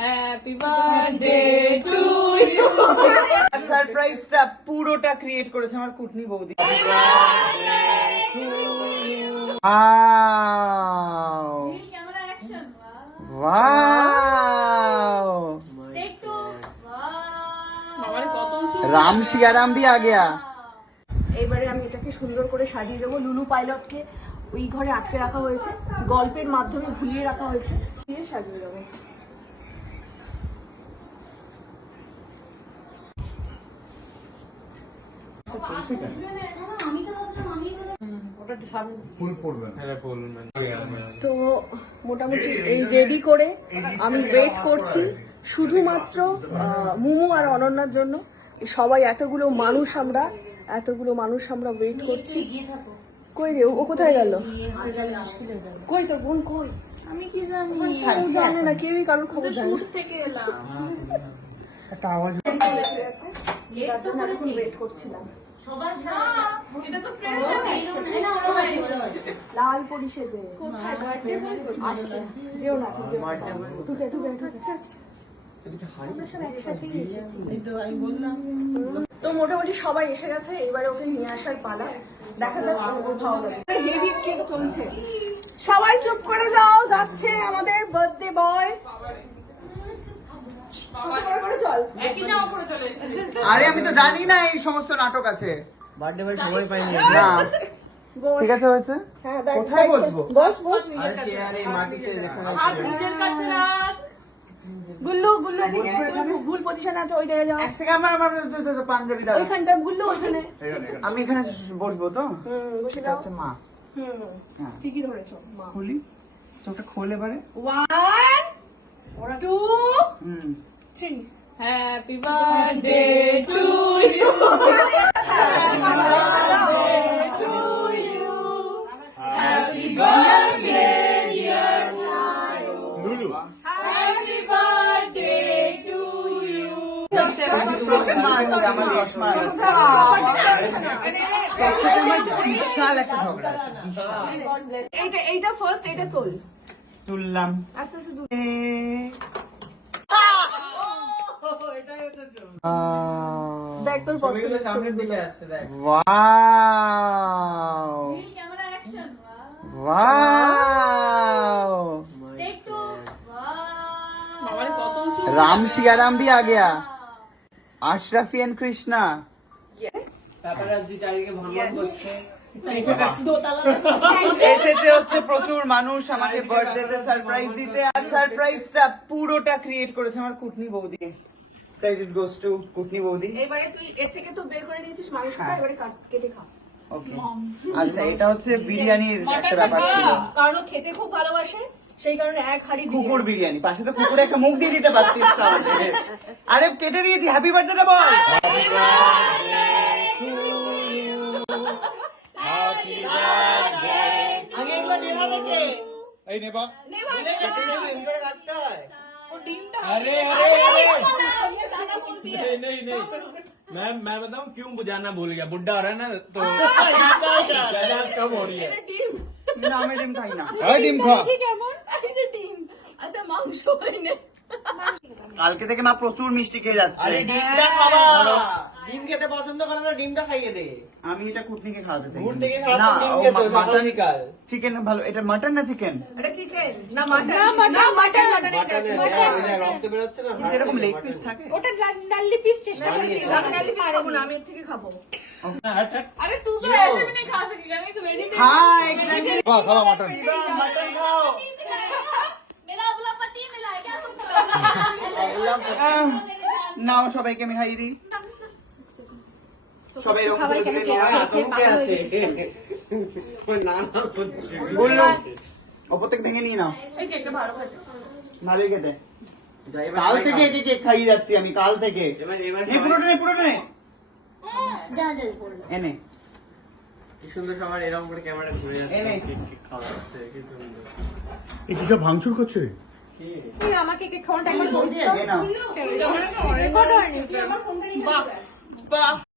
Happy birthday to you সারপ্রাইজটা পুরোটা create করেছে আমার কুটনি বৌদি। রাম সিয়ারাম ভি আ। গয়া এবারে আমি এটাকে সুন্দর করে সাজিয়ে দেবো লুলু পাইলটকে। ওই ঘরে আটকে রাখা হয়েছে। গল্পের মাধ্যমে ভুলিয়ে রাখা হয়েছে। দিয়ে সাজিয়ে দেবো। তো মোটামুটি এই রেডি করে আমি ওয়েট করছি। শুধুমাত্র মুমু আর অনন্যার জন্য। সবাই এতগুলো মানুষ আমরা এতগুলো মানুষ আমরা ওয়েট করছি। কই রে ও কোথায় গেল? কই তো বোন কই? আমি কি জানি? জানে না কেউই কারোর খবর জানে থেকে এলাম। একটা আওয়াজ ওয়েট করছিলাম। তো লাল পরি সেজে যেও না তুই যেও না ঢুকে ঢুকে ঢুকে। আচ্ছা আচ্ছা আচ্ছা। আমরা সব একসাথেই এসেছি। তো মোটামুটি সবাই এসে গেছে এবারে ওকে নিয়ে আসার পালা। দেখা যাক হেভি কেক চলছে। সবাই চুপ করে যাও যাচ্ছে আমাদের বার্থডে বয় আরে আমি তো জানি না এই সমস্ত নাটক আছে। বার্থডে ভাই সময় পাইনি। না। ঠিক আছে হয়েছে? কোথায় বসবো? বস বস। নিজের কাছে। আরে মাটিতে নিজের কাছে। রাখ। গুল্লু আমি এখানে বসবো তো? মা। Happy birthday to you. Happy birthday to you. Happy birthday, dear Sharu. Lulu. Happy birthday to you. এইটা এইটা ফার্স্ট এটা তোল তুললাম আস্তে আস্তে দেখ তোর পছন্দের ছবিগুলো Wow! Camera action Wow! Take two Ram Siya Ram भी आ गया আশরাফি এন্ড কৃষ্ণা পাপারাজি চারিদিকে ভ্রমণ করছে এসেছে হচ্ছে প্রচুর মানুষ আমাকে বার্থডেতে সারপ্রাইজ দিতে আর সারপ্রাইজটা পুরোটা ক্রিয়েট করেছে আমার কুটনি বৌদি ক্রেডিট গোস টু কুটনি বৌদি এবারে তুই এর থেকে তো বের করে নিয়েছিস মাংসটা হ্যাঁ। এবারে কাট- কেটে খা। ওকে আচ্ছা এটা হচ্ছে বিরিয়ানির একটা ব্যাপার ছিল। কারণ খেতে খুব ভালোবাসে সেই কারণে এক হাড়ি কুকুর বিরিয়ানি। পাশে তো কুকুরে একটা মুখ দিয়ে দিতে পারতিস তাহলে। আরে কেটে দিয়েছি। হ্যাপি বার্থডে বল। আমি এগুলো নেবা। এই নেবা হয় अरे अरे अरे नहीं नहीं नहीं मैं मैं बताऊं क्यों बुझाना भूल गया बुढ़ा हो रहा है ना तो पैदाश कम हो रही है এটা ডিম না আমি ডিম খাই না এই ডিম খা এই যে ডিম আচ্ছা মাংস এনে কালকে থেকে মা প্রচুর মিষ্টি খেয়ে যাচ্ছে আরে ডিমটা খাবা ডিম খেতে পছন্দ করে না ডিমটা খাইয়ে দে আমি এটা কুটনিকে খাওয়াতে চাই ঘুর থেকে না, খাওয়া ডিম ও খেতে মা- মাটন মাটন নিকাল চিকেন ভালো এটা মাটন না চিকেন এটা চিকেন না মাটন না মাটন না মাটন মাটনের রক্ত বেরোচ্ছে না এরকম লেগ পিস থাকে ওটা ডাল্লি পিস চেষ্টা করেছি আমি ডাল্লি পিস খাবো না আমি এর থেকে খাবো हट हट अरे तू तो ऐसे भी नहीं खा सकेगा नहीं तू वेजिटेरियन হ্যাঁ এক্স্যাক্টলি খা খাওয়া মাটন মাটন খাও मेरा अगला पति मिला है क्या तुमको আহ, নাও সবাইকে আমি খাইয়ে দিই সবাই এরকম করে দিলে নিয়ে আতঙ্কে আছে ওই না না করছে বলল। ওপর থেকে ভেঙে নিয়ে নাও। ভালোই খেতে। কাল থেকে একে কেক খাইয়ে যাচ্ছি আমি কাল থেকে। এবার এবার এই পুরোটা নে পুরোটা নে। যা যা পড়ল এনে। কি সুন্দর সবার এরকম করে ক্যামেরা ঘুরে যাচ্ছে এনে। কেক কেক খাওয়া যাচ্ছে কি সুন্দর। এই কি সব ভাঙচুর করছে রে? এ নাও। বাহ বাহ।